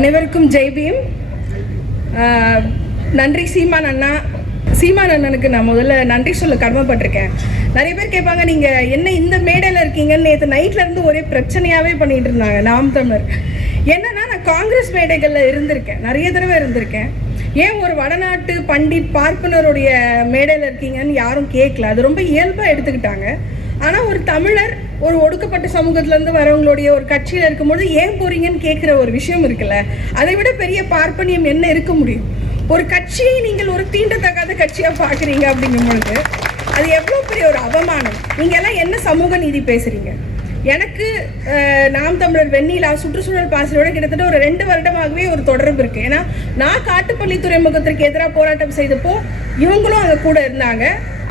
அனைவருக்கும் ஜெய் பீம். நன்றி சீமான் அண்ணா. சீமான் அண்ணனுக்கு நான் முதல்ல நன்றி சொல்ல கடமைப்பட்டிருக்கேன். நிறைய பேர் கேட்பாங்க, நீங்கள் என்ன இந்த மேடையில் இருக்கீங்கன்னு. நேற்று நைட்லேருந்து ஒரே பிரச்சனையாகவே பண்ணிகிட்டு இருந்தாங்க நாம் தமிழர். என்னன்னா, நான் காங்கிரஸ் மேடைகளில் இருந்திருக்கேன், நிறைய தடவை இருந்திருக்கேன். ஏன் ஒரு வடநாட்டு பண்டிட் பார்ப்பனருடைய மேடையில் இருக்கீங்கன்னு யாரும் கேட்கல. அது ரொம்ப இயல்பாக எடுத்துக்கிட்டாங்க. ஆனால் ஒரு தமிழர் ஒரு ஒடுக்கப்பட்ட சமூகத்திலேருந்து வரவங்களுடைய ஒரு கட்சியில் இருக்கும்போது ஏன் போகிறீங்கன்னு கேட்குற ஒரு விஷயம் இருக்குல்ல, அதை விட பெரிய பார்ப்பனியம் என்ன இருக்க முடியும்? ஒரு கட்சியை நீங்கள் ஒரு தீண்டத்தகாத கட்சியாக பார்க்குறீங்க அப்படிங்கும்பொழுது அது எவ்வளோ பெரிய ஒரு அவமானம். நீங்கள் எல்லாம் என்ன சமூக நீதி பேசுகிறீங்க? எனக்கு நாம் தமிழர் வெண்ணிலா சுற்றுச்சூழல் பாசையோட கிட்டத்தட்ட ஒரு 2 வருடமாகவே ஒரு தொடர்பு இருக்குது. ஏன்னா நான் காட்டுப்பள்ளி துறைமுகத்திற்கு எதிராக போராட்டம் செய்தப்போ இவங்களும் அங்கே கூட இருந்தாங்க.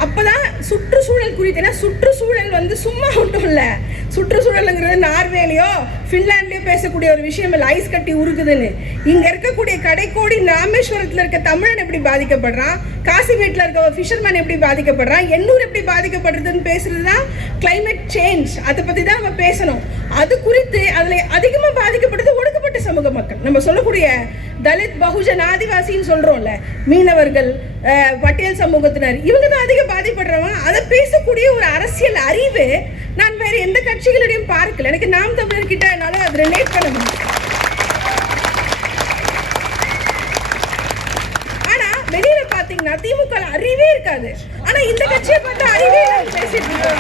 அப்போ தான் சுற்றுச்சூழல் குறித்து, ஏன்னா சுற்றுச்சூழல் வந்து சும்மா மட்டும் இல்லை, சுற்றுச்சூழலுங்கிறது நார்வேலையோ ஃபின்லாண்ட்லேயோ பேசக்கூடிய ஒரு விஷயம் இல்லை. ஐஸ் கட்டி உருக்குதுன்னு இங்கே இருக்கக்கூடிய கடைக்கோடி ராமேஸ்வரத்தில் இருக்க தமிழன் எப்படி பாதிக்கப்படுறான், காசிமேட்டில் இருக்க ஃபிஷர்மேன் எப்படி பாதிக்கப்படுறான், எண்ணூர் எப்படி பாதிக்கப்படுறதுன்னு பேசுறது தான் கிளைமேட் சேஞ்ச். அதை பற்றி தான் நம்ம பேசணும். அது குறித்து அதில் அதிகமாக பாதிக்கப்படுறது ஒடுக்கப்பட்ட சமூக மக்கள். நம்ம சொல்லக்கூடிய தலித், பகுஜன், ஆதிவாசின்னு சொல்கிறோம்ல, மீனவர்கள், பட்டியல் சமூகத்தினர், இவங்க தான் அதிக பாதிப்படுறவங்க. அதை பேசக்கூடிய ஒரு அரசியல் அறிவு நான் வேறு எந்த கட்சிகளிடையும் பார்க்கல. எனக்கு நாம் தமிழர் கிட்ட என்னால் அது ரிலேட் பண்ண முடியும். ஆனால் வெளியில் பார்த்தீங்கன்னா திமுக அறிவே இருக்காது. ஆனால் இந்த கட்சியை பார்த்தா அறிவே பேசிட்டு இல்லை.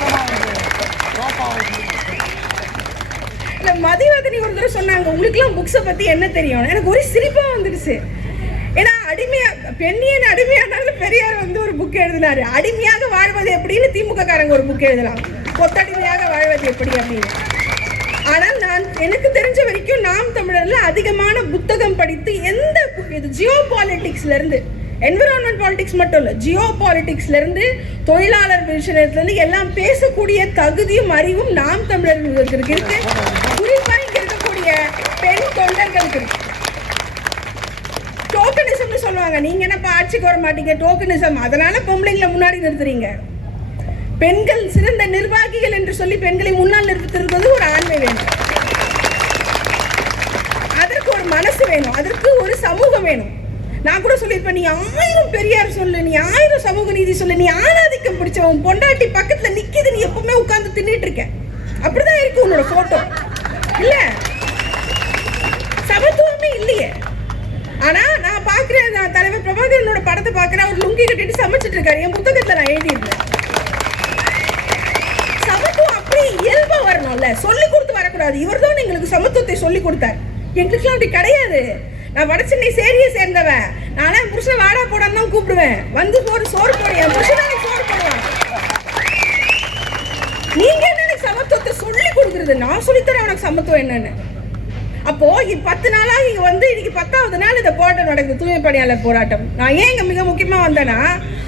மதிவதனி ஒரு தடவை சொன்னாங்க, உங்களுக்குலாம் புக்ஸை பற்றி என்ன தெரியும்? எனக்கு ஒரு சிரிப்பாக வந்துடுச்சு. ஏன்னா பெண்ணியன் அடிமையானாலும் பெரியார் வந்து ஒரு புக் எழுதினாரு, அடிமையாக வாழ்வது எப்படின்னு திமுக காரங்க ஒரு புக் எழுதலாம், கொத்தடிமையாக வாழ்வது எப்படி அப்படின்னு. ஆனால் எனக்கு தெரிஞ்ச வரைக்கும் நாம் தமிழர்ல அதிகமான புத்தகம் படித்து இது ஜியோ பாலிட்டிக்ஸ்லேருந்து, என்விரான்மெண்ட் பாலிட்டிக்ஸ் மட்டும் இல்லை, ஜியோ பாலிட்டிக்ஸ்லேருந்து, தொழிலாளர் விஷயத்துலேருந்து எல்லாம் பேசக்கூடிய தகுதியும் அறிவும் நாம் தமிழர்களுக்கு இருக்கு. குறிப்பாக இங்கே இருக்கக்கூடிய பெண் தொண்டர்களுக்கு இருக்கு. டோக்கனிசம்னு சொல்லுவாங்க, நீங்க என்னப்பா ஆட்சிக்கு வர மாட்டீங்க, டோக்கனிசம், அதனால பொம்பளைங்களை முன்னாடி நிறுத்துறீங்க. பெண்கள் சிறந்த நிர்வாகிகள் என்று சொல்லி பெண்களை முன்னால் நிறுத்துறது ஒரு ஆண்மை வேணும், அதற்கு ஒரு மனசு வேணும், அதற்கு ஒரு சமூகம் வேணும். நான் கூட சொல்லியிருப்பேன், நீ 1000 பெரியார் சொல்லு, நீ 1000 சமூக நீதி சொல்லு, நீ ஆணாதிக்கம் பிடிச்சவன் பொண்டாட்டி பக்கத்துல நிக்கிது, நீ எப்பவுமே உட்கார்ந்து தின்னுட்டு இருக்க, அப்படிதான் இருக்கு உன்னோட போட்டோ. இல்ல சமத்துவமே இல்லையே. ஆனா நான் பாக்குறேன், நான் தலைவர் பிரபாகரனோட படத்தை பாக்குறேன், அவர் லுங்கி கட்டிட்டு சமைச்சிட்டு இருக்காரு. என் புத்தகத்துல நான் எழுதியிருந்தேன், சமத்துவம் அப்படி இயல்பா வரணும்ல, சொல்லி கொடுத்து வரக்கூடாது. இவர் தான் எங்களுக்கு சமத்துவத்தை சொல்லி கொடுத்தார், எங்களுக்குலாம் அப்படி கிடையாது. நான் வடசென்னை சேரியை சேர்ந்தவன், நானே என் புருஷன் வாடா போடான்னு தான் கூப்பிடுவேன், வந்து சோறு போட என் புருஷன் சோறு போடுவேன். நீங்க என்ன எனக்கு சமத்துவத்தை சொல்லி கொடுக்குறது? நான் சொல்லித்தரேன் உனக்கு சமத்துவம் என்னன்னு. அப்போ 10 நாளாக இங்கே வந்து இன்னைக்கு 10வது நாள் இந்த போராட்டம் நடக்குது, தூய்மை பணியாளர் போராட்டம். நான் ஏன் இங்கே மிக முக்கியமாக வந்தேன்னா,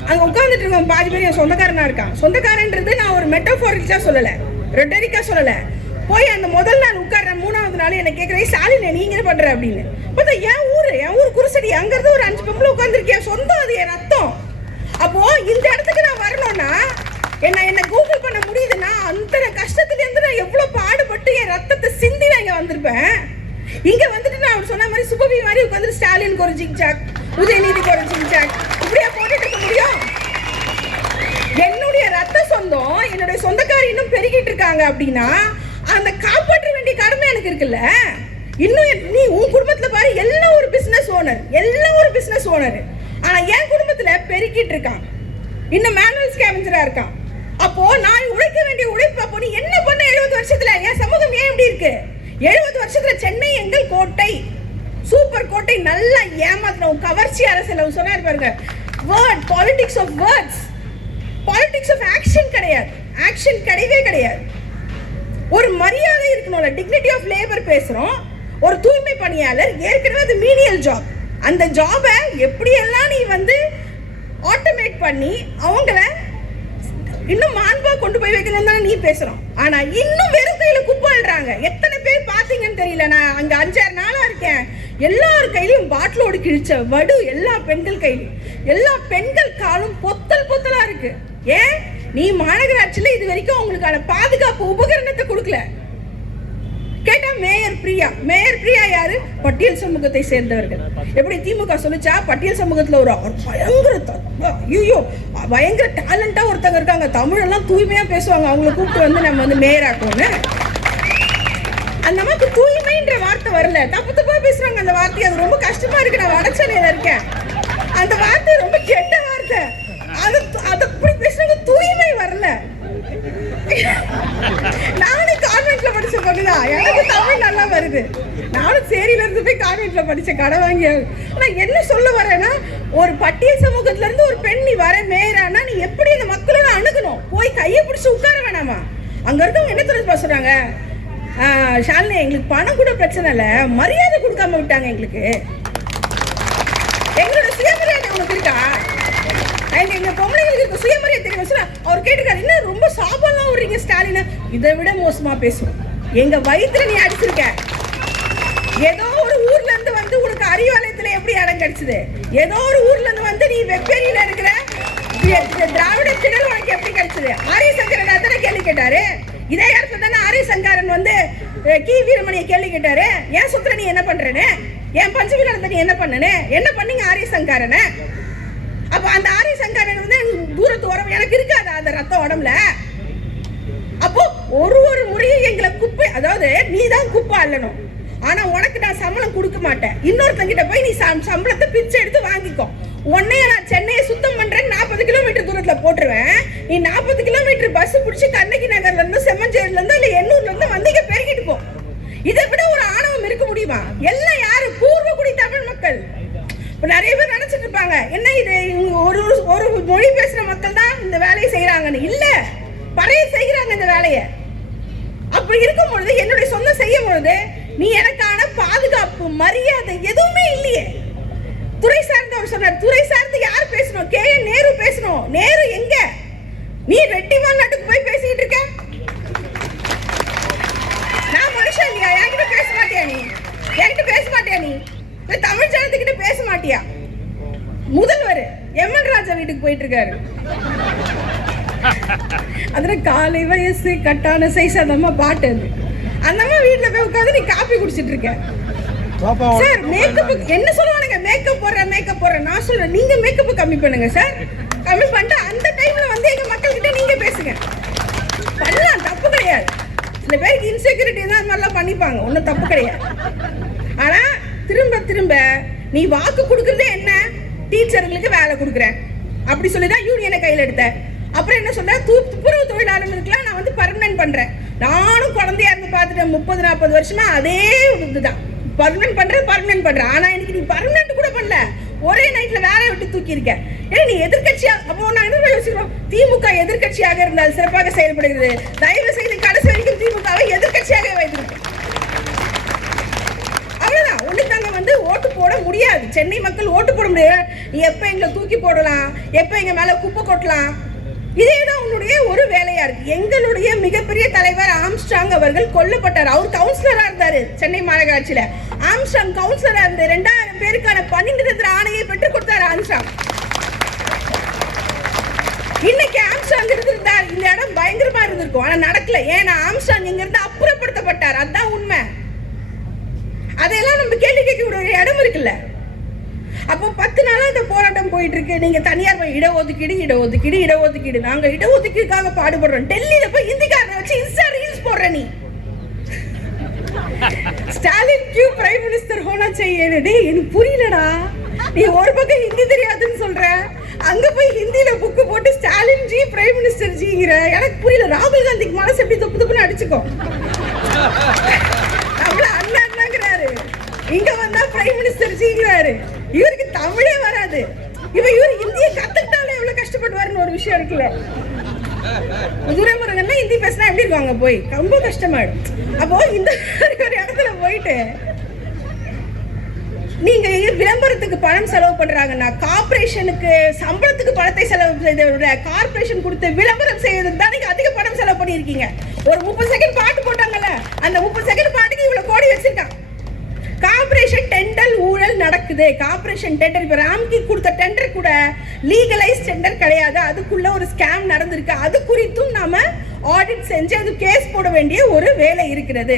அங்கே உட்காந்துட்டு இருக்கோம் பாதி பேர் என் சொந்தக்காரனா இருக்கான். சொந்தக்காரன்றது நான் ஒரு மெட்டஃபாரிக்கா சொல்லலை, ரெட்டரிக்கா சொல்லலை. போய் அந்த முதல் நாள் உட்கார்ற 3வது நாள் என்ன கேட்குறேன், ஸ்டாலின் நீங்க என்ன பண்ற அப்படின்னு. பார்த்தா என் ஊர் குருசடி, அங்கிருந்து ஒரு 5 பொம்பளை உட்காந்துருக்கேன், சொந்தம், அது என் ரத்தம். அப்போ இந்த இடத்துக்கு நான் வரணும்னா என்ன கூகுள் பண்ண முடியுதுன்னா, அந்த கஷ்டத்துலேருந்து நான் எவ்வளோ பாடுபட்டு என் ரத்தத்தை சிந்தி நான் இங்கே வந்திருப்பேன். இங்க வந்துட்டு நான் அவர் சொன்ன மாதிரி சுபவி மாதிரி உட்காந்து ஸ்டாலினுக்கு ஒரு ஜிக்ஜாக், உதயநிதிக்கு ஒரு ஜிக்ஜாக், இப்படியா போட்டுட்டு இருக்க முடியும்? என்னுடைய ரத்த சொந்தம், என்னுடைய சொந்தக்காரி இன்னும் பெருகிட்டு இருக்காங்க அப்படின்னா அந்த காப்பாற்ற வேண்டிய கடமை எனக்கு இருக்குல்ல. இன்னும் நீ உன் குடும்பத்துல பாரு, எல்லாம் ஒரு பிசினஸ் ஓனர், ஆனா என் குடும்பத்துல பெருகிட்டு இருக்கான், இன்னும் மேனுவல் ஸ்கேவெஞ்சரா இருக்கான். அப்போ நான் உழைக்க வேண்டிய உழைப்பு, அப்போ நீ என்ன பண்ண 70 வருஷத்துல? என் சமூகம் ஏன் இப்படி இருக்கு? 70 வருஷத்துல சென்னை எங்கள் கோட்டை, சூப்பர் கோட்டை, நல்லா ஏமாத்தினோம், கவர்ச்சி அரசியல் சொன்னார் பாருங்க. Word politics of words, politics of action கிடையாது, ஆக்ஷன் கிடையவே கிடையாது. ஒரு மரியாதை இருக்கணும்ல, டிக்னிட்டி ஆஃப் லேபர் பேசுறோம். ஒரு தூய்மை பணியாளர் ஏற்கனவே அது மீனியல் ஜாப், அந்த ஜாபை எப்படியெல்லாம் நீ வந்து ஆட்டோமேட் பண்ணி அவங்கள இன்னும் மாண்பா கொண்டு போய் வைக்கணும் தான் நீ பேசுறோம். ஆனா இன்னும் வெறும் கையில குப்பாடுறாங்க. எத்தனை பேர் பாத்தீங்கன்னு தெரியல, நான் அங்க 5-6 நாளா இருக்கேன், எல்லார் கையிலையும் பாட்டிலோடு கிழிச்ச வடு, எல்லா பெண்கள் கையிலும், எல்லா பெண்கள் காலும் பொத்தலா இருக்கு. ஏன் நீ மாநகராட்சியில இது வரைக்கும் அவங்களுக்கான பாதுகாப்பு உபகரணத்தை கொடுக்கல? கேட்டா மேயர் பிரியா யாரு? பட்டியல் சமூகத்தை சேர்ந்தவர்கள். எப்படி திமுக சொல்லிச்சா பட்டியல் சமூகத்துல ஒரு பயங்கர டேலண்டா ஒருத்தங்க இருக்காங்க, தமிழெல்லாம் தூய்மையா பேசுவாங்க, அவங்களை கூப்பிட்டு வந்து நம்ம வந்து மேயர் ஆக்குவோன்னு. அந்த நமக்கு தூய்மைன்ற வார்த்தை வரல, தப்பு தப்பா பேசுறாங்க அந்த வார்த்தை. அது ரொம்ப கஷ்டமா இருக்கு. நான் வடச்சென்னையில இருக்கேன், அந்த வார்த்தை ரொம்ப கெட்ட வார்த்தை. அது அப்படி பேசுறாங்க, தூய்மை வரல. நானும் கான்வென்ட்ல படிச்ச பொண்ணுதான், எனக்கு தமிழ் நல்லா வருது. நானும் சேரியில இருந்து போய் கான்வென்ட்ல படிச்ச கடை வாங்கி. ஆனா என்ன சொல்ல வரேன்னா, ஒரு பட்டியல் சமூகத்துல இருந்து ஒரு பெண் நீ வர மேயரானா நீ எப்படி அந்த மக்களோட அணுகணும்? போய் கையை பிடிச்சு உட்கார வேணாமா? அங்க இருக்கவங்க என்ன தெரிஞ்சு பேசுறாங்க, ஷாலினி எங்களுக்கு பணம் கூட பிரச்சனை இல்லை, மரியாதை கொடுக்காம விட்டாங்க எங்களுக்கு. எங்களோட சுயமரியாதை உனக்கு இருக்கா? எங்க பொம்பளைங்களுக்கு இருக்க சுயமரியாதை தெரியுமா சொல்ல? அவர் கேட்டுக்காரு, என்ன ரொம்ப சாபம்லாம் விடுறீங்க ஸ்டாலின்? இதை விட மோசமா பேசுவோம். எங்க வயிற்றுல நீ அடிச்சிருக்க. ஏதோ ஒரு ஊர்ல இருந்து வந்து உனக்கு அறிவாலயத்துல எப்படி இடம் கிடைச்சது? ஏதோ ஒரு ஊர்ல இருந்து வந்து நீ வெப்பேரியில இருக்கிற திராவிட திடல் உனக்கு எப்படி கிடைச்சது? ஆரிய சங்கரன் தானே கேள்வி கேட்டாரு. இதே இடத்துல தானே ஆரிய சங்கரன் வந்து கி வீரமணியை கேள்வி கேட்டாரு, ஏன் சுத்திர நீ என்ன பண்றேன்னு, ஏன் பஞ்சமில நீ என்ன பண்ணுன்னு, என்ன பண்ணீங்க ஆரிய சங்கரனை? அப்ப அந்த ஆரிய சங்கரன் வந்து தூரத்து உறவு எனக்கு இருக்காது அந்த ரத்தம் உடம்புல. அப்போ ஒரு முறையும் எங்களை குப்பை, அதாவது நீ தான் குப்பை அள்ளணும், ஆனா உனக்கு நான் சம்பளம் கொடுக்க மாட்டேன். இன்னொருத்தங்கிட்ட போய் நீ சம்பளத்தை பிச்சை எடுத்து வாங்கிக்கோ. உன்னைய நான் சென்னையை சுத்தம் பண்றேன் 40 கிலோமீட்டர் தூரத்துல போட்டுருவேன். நீ 40 கிலோமீட்டர் பஸ் பிடிச்சி கண்ணகி நகர்ல இருந்து செம்மஞ்சேரியில இருந்து இல்ல எண்ணூர்ல இருந்து வந்து இங்க பெருகிட்டு போ. இதை விட ஒரு ஆணவம் இருக்க முடியுமா? எல்லாம் யாரு? பூர்வகுடி தமிழ் மக்கள். நிறைய பேர் நினைச்சிட்டு இருப்பாங்க, என்ன இது ஒரு மொழி பேசுற மக்கள் தான் இந்த வேலையை செய்யறாங்கன்னு. இல்ல, பறைய செய்யறாங்க இந்த வேலையை. அப்படி இருக்கும் பொழுது என்னுடைய சொந்த செய்யும் பொழுது நீ எனக்கான பாதுகாப்பு மரியாதை எதுவுமே இல்லையே. துறை சார்ந்தவர் சொன்னார், துறை சார்ந்து யார் பேசணும்? கே என் நேரு பேசணும். நேரு எங்க? நீ ரெட்டிமான் நாட்டுக்கு போய் பேசிட்டு இருக்க. நான் மனுஷன் இல்லையா? என்கிட்ட பேச மாட்டியா நீ? என்கிட்ட பேச மாட்டியா நீ? தமிழ் ஜனத்துக்கிட்ட பேச மாட்டியா? முதல்வர் எம்என் ராஜா வீட்டுக்கு போயிட்டு இருக்காரு. அதுல காலை வயசு கட்டான சைஸ் அந்த அம்மா பாட்டு. அந்த அம்மா வீட்டுல போய் உட்காந்து நீ காப்பி குடிச்சிட்டு இருக்க. சார் மேக்கப் என்ன சொல்லுவானுங்க, மேக்கப் போடுற. நான் சொல்றேன், நீங்க மேக்கப் கம்மி பண்ணுங்க சார். கம்மி பண்ணிட்டு அந்த டைம்ல வந்து எங்க மக்கள் கிட்ட நீங்க பேசுங்க. பண்ணலாம், தப்பு கிடையாது. சில பேருக்கு இன்செக்யூரிட்டி தான் அந்த மாதிரிலாம் பண்ணிப்பாங்க, ஒன்றும் தப்பு கிடையாது. ஆனா திரும்ப நீ வாக்கு கொடுக்கறதே என்ன? டீச்சர்களுக்கு வேலை கொடுக்குறேன் அப்படி சொல்லிதான் யூனியனை கையில் எடுத்த. அப்புறம் என்ன சொல்ற, துப்புரவு தொழிலாளர்களுக்குலாம் நான் வந்து பர்மனன்ட் பண்றேன். நானும் குழந்தையா இருந்து பார்த்துட்டேன் 30-40 வருஷமா அதே இதுதான். பர்மனன்ட் பண்றேன். ஆனா எனக்கு நீ பர்மனன்ட் கூட பண்ணல, ஒரே நைட்ல வேலையை விட்டு தூக்கி இருக்க. ஏன்னா நீ எதிர்கட்சியா, அப்போ நான் என்ன யோசிக்கிறோம், திமுக எதிர்கட்சியாக இருந்தால் சிறப்பாக செயல்படுகிறது. தயவு செய்து கடைசி வரைக்கும் திமுகவை எதிர்கட்சியாக வைத்திருக்கேன். அவ்வளவுதான். உனக்கு அங்க வந்து ஓட்டு போட முடியாது. சென்னை மக்கள் ஓட்டு போட முடியாது. நீ எப்ப எங்களை தூக்கி போடலாம், எப்ப எங்க மேல குப்பை கொட்டலாம், இதேதான் உன்னுடைய ஒரு வேலையா இருக்கு. எங்களுடைய மிகப்பெரிய தலைவர் ஆம்ஸ்ட்ராங் அவர்கள் கொல்லப்பட்டார். அவர் கவுன்சிலரா இருந்தாரு சென்னை மாநகராட்சியில. ஆம்ஸ்ட்ராங் கவுன்சிலரா இருந்து 2000 பேருக்கான பணி நிரந்தர ஆணையை பெற்றுக் கொடுத்தார் ஆம்ஸ்ட்ராங். இன்னைக்கு ஆம்ஸ்ட்ராங் இருந்திருந்தார் இந்த இடம் பயங்கரமா இருந்திருக்கும். ஆனா நடக்கல. ஏன்னா ஆம்ஸ்ட்ராங் இங்க இருந்து அப்புறப்படுத்தப்பட்டார். அதுதான் உண்மை. அதையெல்லாம் நம்ம கேள்வி கேட்க ஒரு இடம் இருக்குல்ல. அப்போ 10 நாளா இந்த போராட்டம் போயிட்டு இருக்கு. நீங்க தனியார் இடஒதுக்கீடு. நாங்க இடஒதுக்கீடுக்காக பாடுபடுறோம். டெல்லியில போய் இந்திக்காரனை வச்சு இன்ஸ்டா ரீல்ஸ் போடுற நீ. ஸ்டாலின் கியூ பிரைம் மினிஸ்டர் ஹோனா செய்ய. எனக்கு புரியலடா. நீ ஒரு பக்கம் ஹிந்தி தெரியாதுன்னு சொல்ற, அங்க போய் ஹிந்தியில புக்கு போட்டு ஸ்டாலின் ஜி பிரைம் மினிஸ்டர் ஜிங்கிற. எனக்கு புரியல. ராகுல் காந்திக்கு மனசு எப்படி துப்புன்னு அடிச்சுக்கோ. அண்ணாங்கிறாரு, இங்க வந்தா பிரைம் மினிஸ்டர் ஜிங்கிறாரு. இவருக்கு தமிழே வராது. இவர் ஹிந்தியை கத்துக்கிட்டாலே எவ்வளவு கஷ்டப்படுவாருன்னு ஒரு விஷயம் இருக்குல்ல. துரைமுருகன் ஹிந்தி பேசினா எப்படி இருக்காங்க, போய் ரொம்ப கஷ்டமாயிடும். அப்போ இந்த ஒரு இடத்துல போயிட்டு நீங்க விளம்பரத்துக்கு பணம் செலவு பண்றாங்கன்னா, கார்பரேஷனுக்கு சம்பளத்துக்கு பணத்தை செலவு செய்த விட கார்பரேஷன் கொடுத்து விளம்பரம் செய்யறதுக்கு தான் நீங்க அதிக பணம் செலவு பண்ணியிருக்கீங்க. ஒரு 30 செகண்ட் பாட்டு போட்டாங்கல்ல, அந்த 30 செகண்ட் பாட்டுக்கு இவ்வளவு கோடி வச்சிருக்கான். கார்பரேஷன் டெண்டர் ஊழல் நடக்குது. கார்பரேஷன் டெண்டர், இப்ப ராம்கி கொடுத்த டெண்டர் கூட லீகலைஸ் டெண்டர் கிடையாது. அதுக்குள்ள ஒரு ஸ்கேம் நடந்திருக்கு. அது குறித்தும் நாம ஆடிட் செஞ்சு அது கேஸ் போட வேண்டிய ஒரு வேலை இருக்கிறது.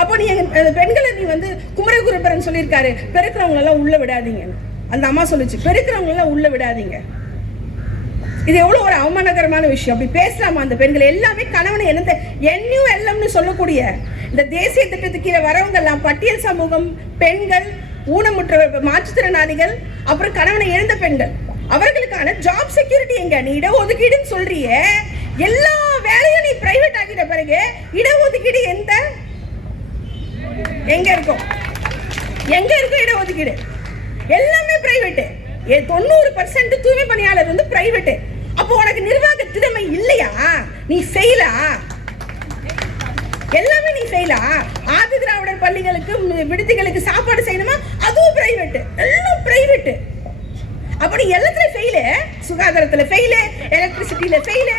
அப்போ நீங்க பெண்களை நீ வந்து குமரகுருபரன் சொல்லியிருக்காரு, பெருக்கிறவங்க எல்லாம் உள்ள விடாதீங்க. அந்த அம்மா சொல்லுச்சு, பெருக்கிறவங்க எல்லாம் உள்ள விடாதீங்க. இது எவ்வளவு ஒரு அவமானகரமான விஷயம். அப்படி பேசலாமா அந்த பெண்கள்? எல்லாமே கணவனை என்ன NULMனு சொல்லக்கூடிய இந்த தேசிய திட்டத்துக்கு கீழே வரவங்க எல்லாம் பட்டியல் சமூகம், பெண்கள், ஊனமுற்ற மாற்றுத்திறனாளிகள், அப்புறம் கணவனை இழந்த பெண்கள், அவர்களுக்கான ஜாப் செக்யூரிட்டி எங்க? நீ இடஒதுக்கீடுன்னு சொல்றிய, எல்லா வேலையும் நீ பிரைவேட் ஆகிட்ட பிறகு இடஒதுக்கீடு எங்க இருக்கும்? எங்க இருக்கும் இடஒதுக்கீடு? எல்லாமே பிரைவேட். 90% தூய்மை பணியாளர் வந்து பிரைவேட். அப்போ உனக்கு நிர்வாக திறமை இல்லையா? நீ ஃபெயிலா? எல்லாமே நீ ஃபெயிலா? ஆதி திராவிடர் பள்ளிகளுக்கு விடுதிகளுக்கு சாப்பாடு செய்யணுமா? அதுவும் பிரைவேட். எல்லாம் பிரைவேட். அப்ப நீ எல்லாத்துலயும் ஃபெயிலு. சுகாதாரத்துல ஃபெயிலு, எலக்ட்ரிசிட்டியில ஃபெயிலு,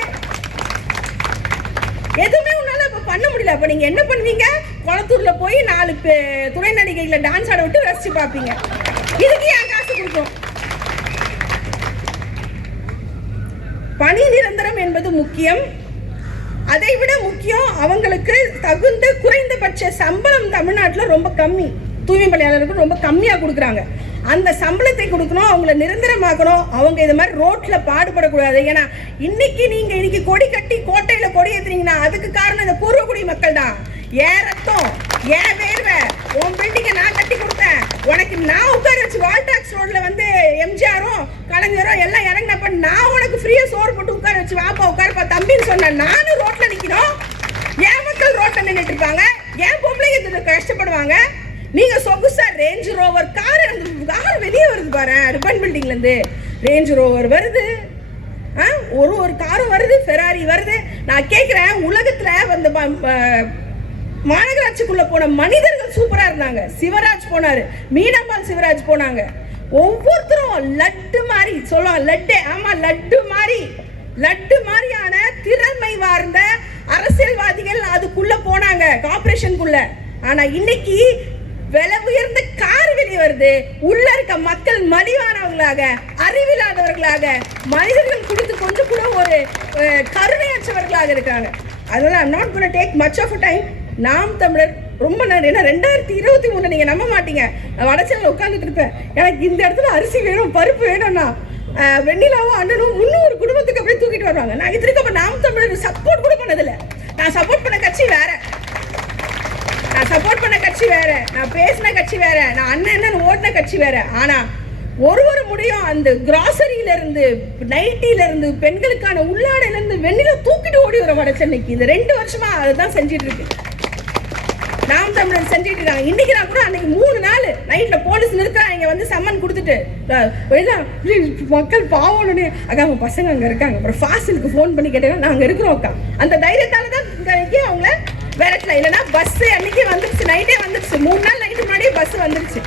எதுவுமே உன்னால இப்ப பண்ண முடியல. அப்ப நீங்க என்ன பண்ணுவீங்க? குளத்தூர்ல போய் 4 துணை நடிகைகளை டான்ஸ் ஆட விட்டு ரசிச்சு பார்ப்பீங்க. இதுக்கு ஏன் காசு கொடுக்கும்? பணி நிரந்தரம் என்பது முக்கியம். அதை விட முக்கியம் அவங்களுக்கு தகுந்த குறைந்தபட்ச சம்பளம் தமிழ்நாட்டில் ரொம்ப கம்மி. தூய்மை பணியாளருக்கு ரொம்ப கம்மியாக கொடுக்குறாங்க. அந்த சம்பளத்தை கொடுக்கணும், அவங்கள நிரந்தரமாக்கணும். அவங்க இது மாதிரி ரோட்ல பாடுபடக்கூடாது. ஏன்னா இன்னைக்கு கொடி கட்டி கோட்டையில கொடி ஏத்துறீங்கன்னா அதுக்கு காரணம் இந்த பூர்வக்குடி மக்கள் தான். ஏன் ரத்தம், ஏன் வேர்வை, உன் பில்டிங்கை நான் கட்டி கொடுத்தேன், உனக்கு நான் உட்கார வச்சு வால்டாக்ஸ் ரோட்ல வந்து எம்ஜிஆரும் கலைஞரும் எல்லாம் இறங்கினப்ப நான் உனக்கு ஃப்ரீயா சோறு போட்டு உட்கார வச்சு வாப்பா உட்காரப்பா தம்பின்னு சொன்னேன். நானும் ரோட்ல நிக்கணும், ஏன் மக்கள் ரோட்ல நின்றுட்டு இருப்பாங்க, ஏன் பொம்பளைங்க கஷ்டப்படுவாங்க. நீங்க சொகுசா ரேஞ்ச் ரோவர் கார் வெளியே வருது பாரு, அர்பன் பில்டிங்ல இருந்து ரேஞ்ச் ரோவர் வருது, ஒரு காரும் வருது, ஃபெராரி வருது. நான் கேட்கிறேன், உலகத்துல வந்து மாநகராட்சிக்குள்ள போன மனிதர்கள் சூப்பரா இருந்தாங்க. சிவராஜ் போனாரு, மீனாம்பாள் சிவராஜ் போனாங்க. ஒவ்வொருத்தரும் லட்டு மாதிரி சொல்லுவாங்க, லட்டு, ஆமா லட்டு மாதிரியான திறமை வார்ந்த அரசியல்வாதிகள் அதுக்குள்ள போனாங்க, கார்பரேஷனுக்குள்ள. ஆனா இன்னைக்கு விலை உயர்ந்த கார் வெளியே வருது, உள்ள இருக்க மக்கள் மலிவானவர்களாக, அறிவில்லாதவர்களாக, மனிதர்கள் கொடுத்து கொஞ்சம் கூட ஒரு கருணையற்றவர்களாக இருக்காங்க. அதனால I'm not going to take much of a time. நாம் தமிழர் ரொம்ப நேரம், ஏன்னா 2023 நீங்க நம்ப மாட்டீங்க, வடச்சென்னையில் உட்காந்துட்டு இருப்பேன், எனக்கு இந்த இடத்துல அரிசி வேணும், பருப்பு வேணும்னா வெண்ணிலாவும் அண்ணனும் 300 குடும்பத்துக்கு அப்படியே தூக்கிட்டு வருவாங்க. நான் இதுக்கு அப்ப நாம் தமிழர் சப்போர்ட் கூட பண்ணதில்லை. நான் சப்போர்ட் பண்ண கட்சி வேற, நான் பேசின கட்சி வேற, நான் அண்ணன் ஓட்டின கட்சி வேற. ஆனா ஒரு முடியும் அந்த கிராசரியில இருந்து, நைட்டில இருந்து, பெண்களுக்கான உள்ளாடையில இருந்து வெண்ணில தூக்கிட்டு ஓடி வர வட சென்னைக்கு இந்த 2 வருஷமா அதுதான் செஞ்சிட்டு இருக்கு. நாம் தமிழர் செஞ்சிட்டு இருக்காங்க. இன்னைக்கு நான் கூட அன்னைக்கு 3 நாள் நைட்ல போலீஸ் நிறுத்துறாங்க, வந்து சம்மன் கொடுத்துட்டு மக்கள் பாவம்னு, அக்கா அவங்க பசங்க அங்க இருக்காங்க, அப்புறம் ஃபாசிலுக்கு ஃபோன் பண்ணி கேட்டேன், நாங்க இருக்கிறோம் அக்கா. அந்த தைரியத்தால தான் அவங்கள வேறட்ல, இல்லைன்னா பஸ் அன்னைக்கு வந்துருச்சு, நைட்டே வந்துருச்சு, 3 நாள் நைட்டு முன்னாடியே பஸ் வந்துருச்சு.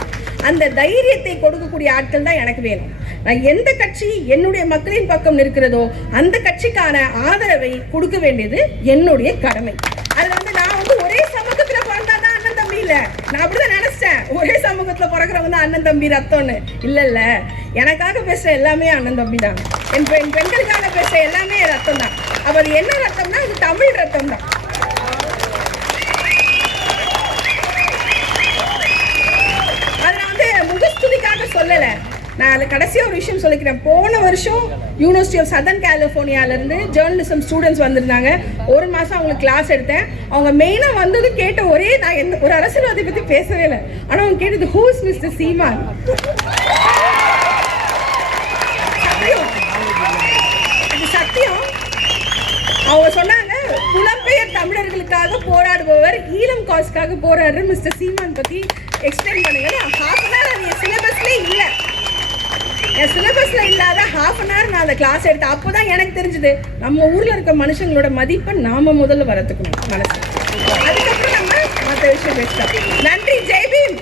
அந்த தைரியத்தை கொடுக்கக்கூடிய ஆட்கள் தான் எனக்கு வேணும். நான் எந்த கட்சி என்னுடைய மக்களின் பக்கம் இருக்கிறதோ அந்த கட்சிக்கான ஆதரவை கொடுக்க வேண்டியது என்னுடைய கடமை. அதுல வந்து நான் வந்து ஒரே சமூகத்துல பிறந்தாதான் அண்ணன் தம்பி இல்ல, நான் அப்படிதான் நினைச்சேன். ஒரே சமூகத்துல பிறக்கிறவங்க தான் அண்ணன் தம்பி ரத்தம்னு இல்ல. எனக்காக பேசுற எல்லாமே அண்ணன் தம்பி தான். என் பெண்களுக்காக பேசுற எல்லாமே ரத்தம் தான். அப்ப அது என்ன ரத்தம்னா அது தமிழ் ரத்தம் தான். சொல்லல, நான் அதில் கடைசியாக ஒரு விஷயம் சொல்லிக்கிறேன். போன வருஷம் யூனிவர்சிட்டி ஆஃப் சதர்ன் கலிஃபோர்னியாவிலேருந்து ஜேர்னலிசம் ஸ்டூடெண்ட்ஸ் வந்திருந்தாங்க. 1 மாதம் அவங்களுக்கு கிளாஸ் எடுத்தேன். அவங்க மெயினாக வந்தது கேட்ட ஒரே, நான் எந்த ஒரு அரசியல்வாதி பற்றி பேசவே இல்லை, ஆனால் அவங்க கேட்டது ஹூஸ் மிஸ்டர் சீமான். சத்தியம். அவங்க சொன்னாங்க, புலம்பெயர் தமிழர்களுக்காக போராடுபவர், ஈழம் காசுக்காக போராடுற மிஸ்டர் சீமான் பற்றி எக்ஸ்பிளைன் பண்ணுங்க. ஹாஃப் அன் ஹவர் அது என் சிலபஸ்ல இல்லாத ஹாஃப் அன் ஹவர் நான் அந்த கிளாஸ் எடுத்தேன். அப்போதான் எனக்கு தெரிஞ்சது நம்ம ஊர்ல இருக்க மனுஷங்களோட மதிப்பை நாம முதல்ல வளர்த்துக்கணும் மனசு. அதுக்கப்புறம் நம்ம மற்ற விஷயம் பேசலாம். நன்றி. ஜெய் பீம்.